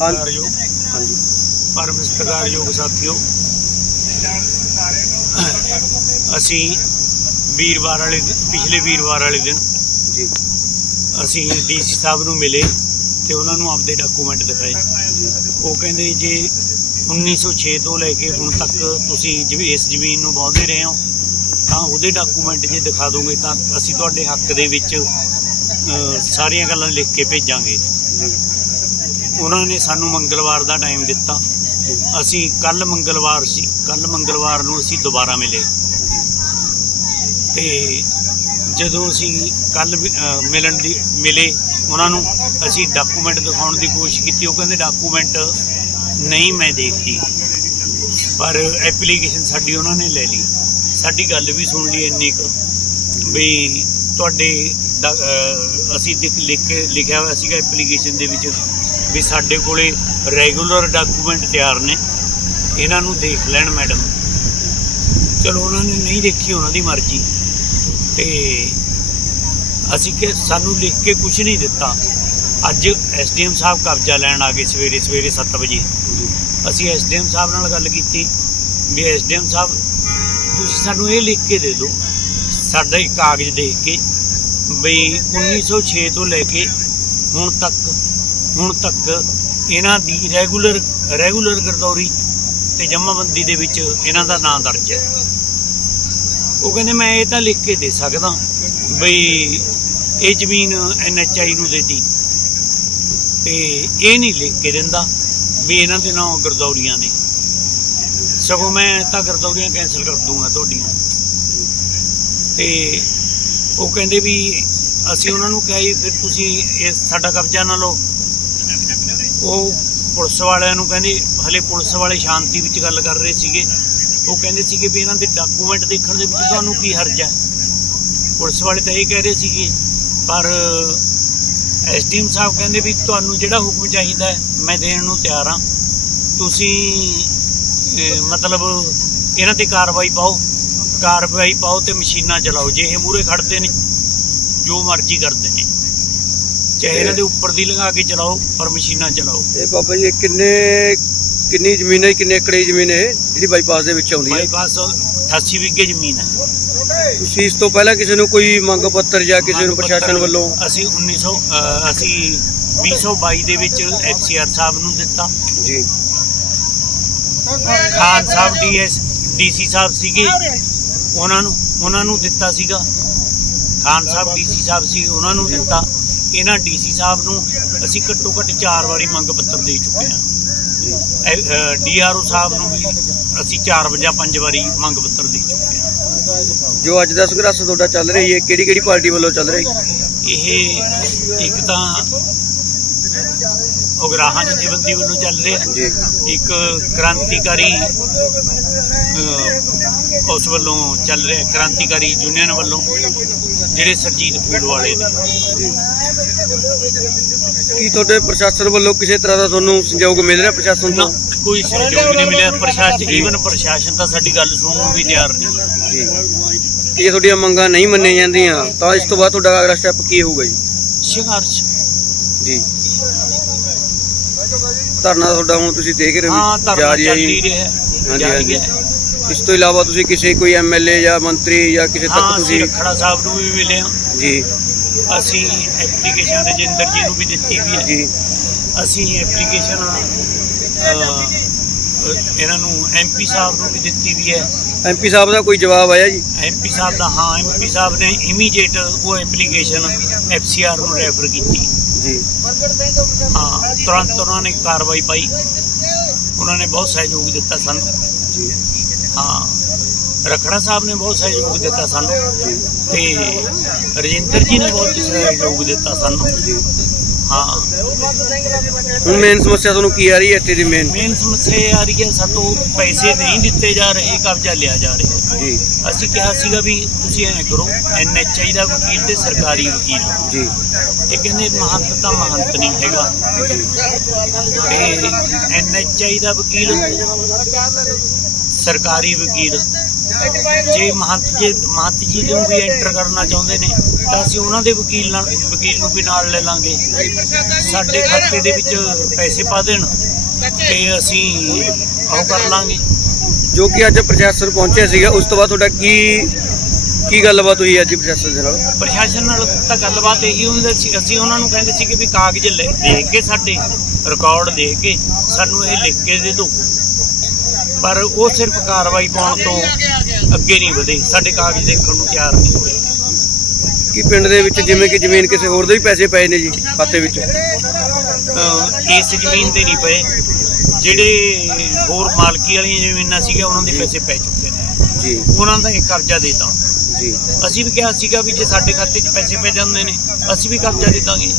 ਸਤਿਕਾਰਯੋਗ ਹਾਂਜੀ। ਪਰਮ ਸਤਿਕਾਰਯੋਗ ਸਾਥੀਓ ਅਸੀਂ ਵੀਰਵਾਰ ਵਾਲੇ ਦਿਨ- ਪਿਛਲੇ ਵੀਰਵਾਰ ਵਾਲੇ ਦਿਨ ਜੀ। ਅਸੀਂ ਡੀਸੀ ਸਾਹਿਬ ਨੂੰ ਮਿਲੇ ਤੇ ਉਹਨਾਂ ਨੂੰ ਆਪਦੇ ਡਾਕੂਮੈਂਟ ਦਿਖਾਏ। ਉਹ ਕਹਿੰਦੇ ਜੇ 1906 ਤੋਂ ਲੈ ਕੇ ਹੁਣ ਤੱਕ ਤੁਸੀਂ ਜਿਵੇਂ ਇਸ ਜ਼ਮੀਨ ਨੂੰ ਵਾਹੁੰਦੇ ਰਹੇ ਹੋ ਤਾਂ ਉਹਦੇ ਡਾਕੂਮੈਂਟ ਜੇ ਦਿਖਾ ਦੋਗੇ ਤਾਂ ਅਸੀਂ ਤੁਹਾਡੇ ਹੱਕ ਦੇ ਵਿੱਚ ਅ, ਸਾਰੀਆਂ ਗੱਲਾਂ ਲਿਖ ਕੇ ਭੇਜਾਂਗੇ। ਉਹਨਾਂ ਨੇ ਸਾਨੂੰ ਮੰਗਲਵਾਰ ਦਾ ਟਾਈਮ ਦਿੱਤਾ। ਅਸੀਂ ਕੱਲ ਮੰਗਲਵਾਰ ਸੀ। ਕੱਲ ਮੰਗਲਵਾਰ ਨੂੰ ਅਸੀਂ ਦੁਬਾਰਾ ਮਿਲੇ। ਤੇ ਜਦੋਂ ਅਸੀਂ ਕੱਲ ਮਿਲਣ ਦੀ, ਮਿਲੇ ਉਹਨਾਂ ਨੂੰ, ਅਸੀਂ ਡਾਕੂਮੈਂਟ ਦਿਖਾਉਣ ਦੀ ਕੋਸ਼ਿਸ਼ ਕੀਤੀ। ਉਹ ਕਹਿੰਦੇ ਡਾਕੂਮੈਂਟ ਨਹੀਂ ਮੈਂ ਦੇਖੀ ਪਰ ਐਪਲੀਕੇਸ਼ਨ ਸਾਡੀ ਉਹਨਾਂ ਨੇ ਲੈ ਲਈ। ਸਾਡੀ ਗੱਲ ਵੀ ਸੁਣ ਲਈ ਇੰਨੀ ਕੁ ਵੀ ਤੁਹਾਡੇ ਡਾ- ਅਸੀਂ ਲਿਖ ਕੇ, ਲਿਖਿਆ ਹੋਇਆ ਸੀਗਾ ਐਪਲੀਕੇਸ਼ਨ ਦੇ ਵਿੱਚ। ਵੀ ਸਾਡੇ ਕੋਲੇ ਰੈਗੂਲਰ ਡਾਕੂਮੈਂਟ ਤਿਆਰ ਨੇ। ਇਹਨਾਂ ਨੂੰ ਦੇਖ ਲੈਣ ਮੈਡਮ। ਚਲੋ ਉਹਨਾਂ ਨੇ ਨਹੀਂ ਦੇਖੀ ਉਹਨਾਂ ਦੀ ਮਰਜ਼ੀ। ਤੇ ਅਸੀਂ ਕਿ ਸਾਨੂੰ ਲਿਖ ਕੇ ਕੁਝ ਨਹੀਂ ਦਿੱਤਾ। ਅੱਜ ਐਸਡੀਐਮ ਸਾਹਿਬ ਕਬਜ਼ਾ ਲੈਣ ਆ ਗਏ ਸਵੇਰੇ ਸਵੇਰੇ 7 ਵਜੇ। ਅਸੀਂ ਐਸਡੀਐਮ ਸਾਹਿਬ ਨਾਲ ਗੱਲ ਕੀਤੀ ਵੀ ਐਸਡੀਐਮ ਸਾਹਿਬ ਤੁਸੀਂ ਸਾਨੂੰ ਇਹ ਲਿਖ ਕੇ ਦੇ ਦਿਓ। ਸਾਡਾ ਇੱਕ ਕਾਗਜ਼ ਦੇਖ ਕੇ ਵੀ 1906 ਤੋਂ ਲੈ ਕੇ ਹੁਣ ਤੱਕ ਹੁਣ ਤੱਕ ਇਹਨਾਂ ਦੀ ਰੈਗੂਲਰ ਰੈਗੂਲਰ ਗਰਦੌਰੀ ਤੇ ਜਮ੍ਹਾਂਬੰਦੀ ਦੇ ਵਿੱਚ ਇਹਨਾਂ ਦਾ ਨਾਂ ਦਰਜ ਹੈ। ਉਹ ਕਹਿੰਦੇ ਮੈਂ ਇਹ ਤਾਂ ਲਿਖ ਕੇ ਦੇ ਸਕਦਾ ਬਈ ਇਹ ਜ਼ਮੀਨ ਐਨਐਚਆਈ ਨੂੰ ਦੇਤੀ ਤੇ ਇਹ ਨਹੀਂ ਲਿਖ ਕੇ ਦਿੰਦਾ ਵੀ ਇਹਨਾਂ ਦੇ ਨਾਂ ਗਰਦੌਰੀਆਂ ਨੇ। ਸਗੋਂ ਮੈਂ ਤਾਂ ਗਰਦੌਰੀਆਂ ਕੈਨਸਲ ਕਰ ਦੂੰਗਾ ਤੁਹਾਡੀਆਂ। ਤੇ ਉਹ ਕਹਿੰਦੇ ਵੀ ਅਸੀਂ ਉਹਨਾਂ ਨੂੰ ਕਿਹਾ ਜੀ, ਫਿਰ ਤੁਸੀਂ ਇਹ ਸਾਡਾ ਕਬਜ਼ਾ ਨਾ ਲਓ। ਉਹ ਪੁਲਿਸ ਵਾਲਿਆਂ ਨੂੰ ਕਹਿੰਦੇ, ਹਲੇ ਪੁਲਿਸ ਵਾਲੇ ਸ਼ਾਂਤੀ ਵਿੱਚ ਗੱਲ ਕਰ ਰਹੇ ਸੀਗੇ। ਉਹ ਕਹਿੰਦੇ ਸੀਗੇ ਵੀ ਇਹਨਾਂ ਦੇ ਡਾਕੂਮੈਂਟ ਦੇਖਣ ਦੇ ਵਿੱਚ ਤੁਹਾਨੂੰ ਕੀ ਹਰਜ ਹੈ। ਪੁਲਿਸ ਵਾਲੇ ਤਾਂ ਇਹ ਕਹਿ ਰਹੇ ਸੀਗੇ, ਪਰ ਐਸਡੀਐਮ ਸਾਹਿਬ ਕਹਿੰਦੇ ਵੀ ਤੁਹਾਨੂੰ ਜਿਹੜਾ ਹੁਕਮ ਚਾਹੀਦਾ ਮੈਂ ਦੇਣ ਨੂੰ ਤਿਆਰ ਹਾਂ। ਤੁਸੀਂ ਮਤਲਬ ਇਹਨਾਂ ਤੇ ਕਾਰਵਾਈ ਪਾਓ ਕਾਰਵਾਈ ਪਾਓ ਤੇ ਮਸ਼ੀਨਾਂ ਚਲਾਓ। ਜੇ ਇਹ ਮੂਰੇ ਖੜਦੇ ਨੇ, ਜੋ ਮਰਜ਼ੀ ਕਰਦੇ ਨੇ। ਚਾਹੇ ਇਹਨਾਂ ਦੇ ਉੱਪਰ ਦੀ ਲਗਾ ਕੇ ਚਲਾਓ ਪਰ ਮਸ਼ੀਨਾਂ ਚਲਾਓ। ਇਹ ਬਾਬਾ ਜੀ ਇਹ ਕਿੰਨੇ ਕਿੰਨੀ ਜ਼ਮੀਨ ਹੈ ਕਿੰਨੇ ਏਕੜ ਜ਼ਮੀਨ ਹੈ ਜਿਹੜੀ ਬਾਈਪਾਸ ਦੇ ਵਿੱਚ ਆਉਂਦੀ ਹੈ। ਬਾਈਪਾਸ 88 ਵਿਗੇ ਜ਼ਮੀਨ ਹੈ। ਤੁਸੀਂ ਇਸ ਤੋਂ ਪਹਿਲਾਂ ਕਿਸੇ ਨੂੰ ਕੋਈ ਮੰਗ ਪੱਤਰ ਜਾਂ ਕਿਸੇ ਨੂੰ ਪ੍ਰਸ਼ਾਸਨ ਵੱਲੋਂ? ਅਸੀਂ 1900 ਅਹ, ਅਸੀਂ 2022 ਦੇ ਵਿੱਚ ਐਫਸੀਆਰ ਸਾਹਿਬ ਨੂੰ ਦਿੱਤਾ। ਜੀ। ਖਾਨ ਸਾਹਿਬ ਡੀਐਸ ਡੀਸੀ ਸਾਹਿਬ ਸੀਗੇ। ਉਹਨਾਂ ਨੂੰ ਉਹਨਾਂ ਨੂੰ ਦਿੱਤਾ ਸੀਗਾ। ਖਾਨ ਸਾਹਿਬ ਡੀਸੀ ਸਾਹਿਬ ਸੀ ਉਹਨਾਂ ਨੂੰ ਦਿੱਤਾ। ਇਹਨਾਂ ਡੀਸੀ ਸਾਹਿਬ ਨੂੰ ਅਸੀਂ ਘੱਟੋ ਘੱਟ 4 ਵਾਰੀ ਮੰਗ ਪੱਤਰ ਦੇ ਚੁੱਕੇ ਹਾਂ। ਡੀਆਰਓ ਸਾਹਿਬ ਨੂੰ ਵੀ ਅਸੀਂ 4 ਜਾਂ 5 ਵਾਰੀ ਮੰਗ ਪੱਤਰ ਦੇ ਚੁੱਕੇ ਹਾਂ। ਜੋ ਅੱਜ ਦਾ ਸੰਘਰਸ਼ ਤੁਹਾਡਾ ਚੱਲ ਰਹੀ ਹੈ ਕਿਹੜੀ ਕਿਹੜੀ ਪਾਰਟੀ ਵੱਲੋਂ ਚੱਲ ਰਹੀ? ਇਹ ਇੱਕ ਤਾਂ ਉਗਰਾਹਾਂ ਜਥੇਬੰਦੀ ਵੱਲੋਂ ਚੱਲ ਰਿਹਾ। ਇੱਕ ਕ੍ਰਾਂਤੀਕਾਰੀ ਉਸ ਵੱਲੋਂ ਚੱਲ ਰਿਹਾ ਕ੍ਰਾਂਤੀਕਾਰੀ ਯੂਨੀਅਨ ਵੱਲੋਂ ਜਿਹੜੇ ਸਰਜੀਤ ਫੂਲ ਵਾਲੇ ਨੇ। ਕੀ ਤੁਹਾਡੇ ਪ੍ਰਸ਼ਾਸਨ ਵੱਲੋਂ ਕਿਸੇ ਤਰ੍ਹਾਂ ਦਾ ਤੁਹਾਨੂੰ ਸੰਯੋਗ ਮਿਲ ਰਿਹਾ ਪ੍ਰਸ਼ਾਸਨ ਤੋਂ? ਕੋਈ ਸਹਿਯੋਗ ਨਹੀਂ ਮਿਲਿਆ। ਪ੍ਰਸ਼ਾਸਨ ਈਵਨ ਪ੍ਰਸ਼ਾਸਨ ਤਾਂ ਸਾਡੀ ਗੱਲ ਸੁਣਨ ਨੂੰ ਵੀ ਤਿਆਰ ਨਹੀਂ। ਜੀ। ਜੇ ਤੁਹਾਡੀਆਂ ਮੰਗਾਂ ਨਹੀਂ ਮੰਨੀਆਂ ਜਾਂਦੀਆਂ? ਤਾਂ ਇਸ ਤੋਂ ਬਾਅਦ ਤੁਹਾਡਾ ਅਗਲਾ ਸਟੈਪ ਕੀ ਹੋਊਗਾ ਜੀ? ਸੰਘਰਸ਼। ਜੀ। ਧਰਨਾ ਤੁਹਾਡਾ ਹੁਣ ਤੁਸੀਂ ਦੇਖ ਰਹੇ ਹਾਂ ਹੋ ਧਰਨਾ ਚੱਲ ਰਿਹਾ। ਹਾਂਜੀ, ਜਾਰੀ ਹਾਂਜੀ। ਹੈ। ਇਸ ਤੋਂ ਇਲਾਵਾ ਤੁਸੀਂ ਕਿਸੇ ਕੋਈ ਐਮਐਲਏ ਜਾਂ ਮੰਤਰੀ ਜਾਂ ਕਿਸੇ ਹਾਂ ਤੱਕ ਅਸੀਂ ਤੁਸੀਂ ਰਖੜਾ ਸਾਹਿਬ ਨੂੰ ਵੀ ਮਿਲੇ ਹਾਂ। ਜੀ। ਅਸੀਂ ਐਪਲੀਕੇਸ਼ਨ ਰਜਿੰਦਰ ਜੀ ਨੂੰ ਵੀ ਦਿੱਤੀ ਵੀ ਹੈ। ਜੀ। ਅਸੀਂ ਐਪਲੀਕੇਸ਼ਨ ਇਹਨਾਂ ਨੂੰ ਐਮਪੀ ਸਾਹਿਬ ਨੂੰ ਵੀ ਦਿੱਤੀ ਵੀ ਹੈ। ਐਮਪੀ ਸਾਹਿਬ ਦਾ ਕੋਈ ਜਵਾਬ ਆਇਆ ਜੀ? ਐਮਪੀ ਸਾਹਿਬ ਦਾ ਹਾਂ ਐਮਪੀ ਸਾਹਿਬ ਨੇ ਇਮੀਡੀਏਟ ਉਹ ਐਪਲੀਕੇਸ਼ਨ ਐਫਸੀਆਰ ਨੂੰ ਰੈਫਰ ਕੀਤੀ। ਜੀ। ਹਾਂ ਤੁਰੰਤ ਉਹਨਾਂ ਨੇ ਕਾਰਵਾਈ ਪਾਈ। ਉਹਨਾਂ ਨੇ ਬਹੁਤ ਸਹਿਯੋਗ ਦਿੱਤਾ ਸਾਨੂੰ। ਜੀ। ਹਾਂ ਰਖੜਾ ਸਾਹਿਬ ਨੇ ਬਹੁਤ ਸਹਿਯੋਗ ਦਿੱਤਾ ਸਾਨੂੰ। ਤੇ ਰਜਿੰਦਰ ਜੀ ਨੇ ਬਹੁਤ ਸਹਿਯੋਗ ਦਿੱਤਾ ਸਾਨੂੰ। ਹਾਂ। ਹੁਣ ਮੇਨ ਸਮੱਸਿਆ ਤੁਹਾਨੂੰ ਕੀ ਆ ਰਹੀ ਹੈ ਇੱਥੇ ਦੀ ਮੇਨ ਮੇਨ ਸਮੱਸਿਆ ਇਹ ਆ ਰਹੀ ਹੈ ਸਾਤੋਂ ਪੈਸੇ ਨਹੀਂ ਦਿੱਤੇ ਜਾ ਰਹੇ ਕਬਜ਼ਾ ਲਿਆ ਜਾ ਰਿਹਾ ਹੈ। ਜੀ। ਅਸੀਂ ਕਿਹਾ ਸੀਗਾ ਵੀ ਤੁਸੀਂ ਐਂ ਕਰੋ ਐਨਐਚਆਈ ਦਾ ਵਕੀਲ ਤੇ ਸਰਕਾਰੀ ਵਕੀਲ। ਜੀ। ਇਹ ਕਹਿੰਦੇ ਮਹੰਤ ਤਾਂ ਮਹੰਤ ਨਹੀਂ ਹੈਗਾ। ਤੇ ਐਨਐਚਆਈ ਦਾ ਵਕੀਲ ਸਰਕਾਰੀ ਵਕੀਲ। ਜੇ ਮਹੰਤ ਜੀ ਮਹੰਤ ਜੀ ਨੂੰ ਵੀ ਐਂਟਰ ਕਰਨਾ ਚਾਹੁੰਦੇ ਨੇ ਤਾਂ ਅਸੀਂ ਉਹਨਾਂ ਦੇ ਵਕੀਲ ਨਾਲ ਵਕੀਲ ਨੂੰ ਵੀ ਨਾਲ ਲੈ ਲਾਂਗੇ। ਸਾਡੇ ਖਾਤੇ ਦੇ ਵਿੱਚ ਪੈਸੇ ਪਾ ਦੇਣ ਤੇ ਅਸੀਂ ਉਹ ਕਰ ਲਾਂਗੇ। ਜੋ ਕਿ ਅੱਜ ਪ੍ਰਸ਼ਾਸਨ ਪਹੁੰਚਿਆ ਸੀਗਾ ਉਸ ਤੋਂ ਬਾਅਦ ਤੁਹਾਡਾ ਕੀ ਕੀ ਗੱਲਬਾਤ ਹੋਈ ਅੱਜ ਪ੍ਰਸ਼ਾਸਨ ਦੇ ਨਾਲ? ਪ੍ਰਸ਼ਾਸਨ ਨਾਲ ਤਾਂ ਗੱਲਬਾਤ ਇਹੀ ਹੁੰਦੀ ਸੀ ਅਸੀਂ ਉਹਨਾਂ ਨੂੰ ਕਹਿੰਦੇ ਸੀ ਕਿ ਵੀ ਕਾਗਜ਼ ਲੈ ਦੇ ਕੇ ਸਾਡੇ ਰਿਕਾਰਡ ਦੇ ਕੇ ਸਾਨੂੰ ਇਹ ਲਿਖ ਕੇ ਦੇ ਦਿਓ। ਪਰ ਉਹ ਸਿਰਫ ਕਾਰਵਾਈ ਪਾਉਣ ਤੋਂ ਅੱਗੇ ਨਹੀਂ ਵਧੇ। ਸਾਡੇ ਕਾਗਜ਼ ਦੇਖਣ ਨੂੰ ਤਿਆਰ ਨਹੀਂ ਹੋਏ। ਕਿ ਪਿੰਡ ਦੇ ਵਿੱਚ ਜਿਵੇਂ ਕਿ ਜ਼ਮੀਨ ਕਿਸੇ ਹੋਰ ਦੇ ਵੀ ਪੈਸੇ ਪਏ ਨੇ ਜੀ ਖਾਤੇ ਵਿੱਚ? ਇਸ ਜ਼ਮੀਨ ਤੇ ਨਹੀਂ ਪਏ। ਜਿਹੜੇ ਹੋਰ ਮਾਲਕੀ ਵਾਲੀਆਂ ਜ਼ਮੀਨਾਂ ਸੀਗੀਆਂ ਉਹਨਾਂ ਦੇ ਪੈਸੇ ਪੈ ਚੁੱਕੇ ਨੇ। ਜੀ। ਉਹਨਾਂ ਦਾ ਇੱਕ ਕਰਜ਼ਾ ਦੇਤਾ। ਜੀ। ਅਸੀਂ ਵੀ ਕਿਹਾ ਸੀਗਾ ਵੀ ਜੇ ਸਾਡੇ ਖਾਤੇ 'ਚ ਪੈਸੇ ਪੈ ਜਾਂਦੇ ਨੇ ਅਸੀਂ ਵੀ ਕਰਜ਼ਾ ਦੇ ਦਾਂਗੇ।